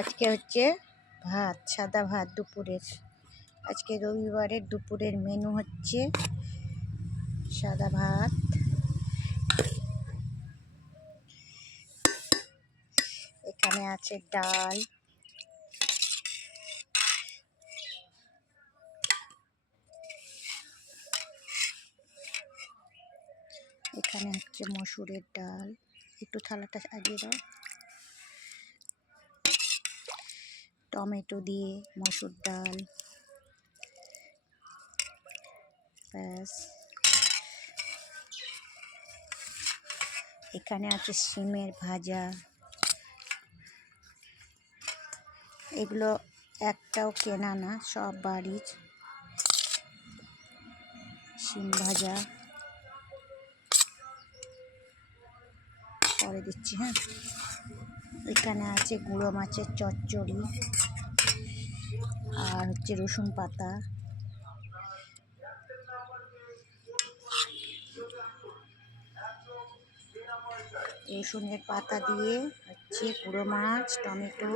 আজকে হচ্ছে ভাত, সাদা ভাত দুপুরের। আজকে রবিবারের দুপুরের মেনু হচ্ছে সাদা ভাত, এখানে আছে ডাল, এখানে হচ্ছে মসুরের ডাল, একটু থালাটা আগিয়ে দাও, টমেটো দিয়ে মসুর ডাল, ব্যাস। এখানে আছে শিমের ভাজা, এগুলো একটাও কেনা না, সব বাড়ির। শিম ভাজা পরে দিচ্ছি, হ্যাঁ। এখানে আছে গুঁড়ো মাছের চচ্চড়ি আর হচ্ছে রসুন পাতা, রসুনের পাতা দিয়ে হচ্ছে গুঁড়ো মাছ, টমেটো,